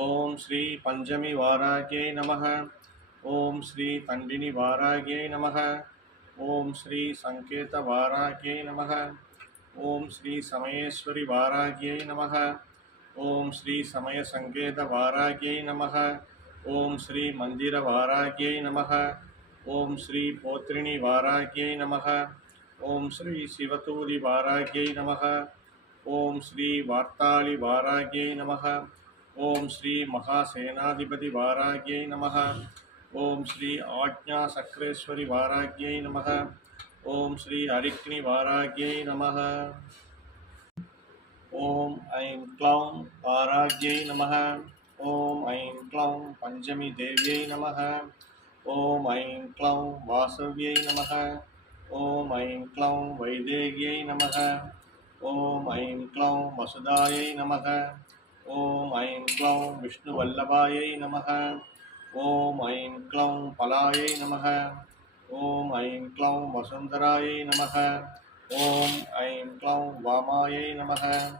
ஓம் ஸ்ரீ பஞ்சமி வாராகியை நமக. ஓம் ஸ்ரீ தண்டினி வாராகியை நமக. ஓம் ஸ்ரீ சங்கேத வாராகியை நமக. ஓம் ஸ்ரீ சமயேஸ்வரி வாராகியை நமக. ஓம் ஸ்ரீ சமய சங்கேத வாராகியை நமக. ஓம் ஸ்ரீ மந்திர வாராகியை நமக. ஓம் ஸ்ரீ போத்ரிணி வாராகியை நமக. ஓம் ஸ்ரீ சிவதூதி வாராகியை நமக. ஓம் ஸ்ரீ வார்த்தாளி வாராகியை நமக. ஓம் ஸ்ரீ மகாசேனாதிபதி வாராகியை நமக. ஓம் ஸ்ரீ ஆக்ஞா சக்கரேஸ்வரி வாராகியை நமக. ஓம் ஸ்ரீ அரிக்னி வாராகியை நமக. ஓம் ஐம் க்ளௌம் வாராகியை நமக. ஓம் ஐம் க்ளௌம் பஞ்சமி தேவியை நமக. ஓம் ஐம் க்ளௌம் வாசவ்யை நமக. ஓம் ஐம் க்ளௌம் வைதேகியை நமக. ஓம் ஐம் க்ளௌம் வசுதாயை நமக. ஓம் ஐம் க்ளௌம் விஷ்ணுவல்லபாயை நமக. ஓம் ஐம் க்ளௌம் பலாயை நமக. ஓம் ஐம் க்ளௌம் வசுந்தராயை நமக. ஓம் ஐம் க்ளௌம் வாமாயை நமக.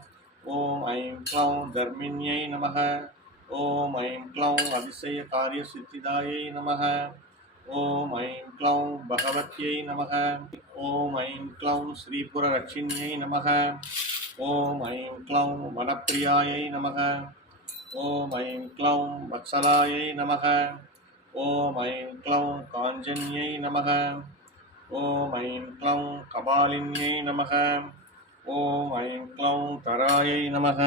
ஓம் ஐம் க்ளௌம் தர்மிண்யை நமக. ஓம் ஐம் க்ளௌம் அதிசய காரிய சித்திதாயை நமக. ஓம் ஐம் க்ளௌம் பகவத்யை நமக. ஓம் ஐம் க்ளௌம் ஸ்ரீபுர ரட்சிண்யை நமக. ஓம் ஐம் க்ளௌம் வனப்பிரியாயை நமக. ஓம் ஐம் க்ளௌம் வத்சலாயை நமக. ஓம் ஐம் க்ளௌம் காஞ்சன்யை நமக. ஓம் ஐம் க்ளௌம் கபாலின்யை நமக. ஓம் ஐம் க்ளௌம் தராயை நமக.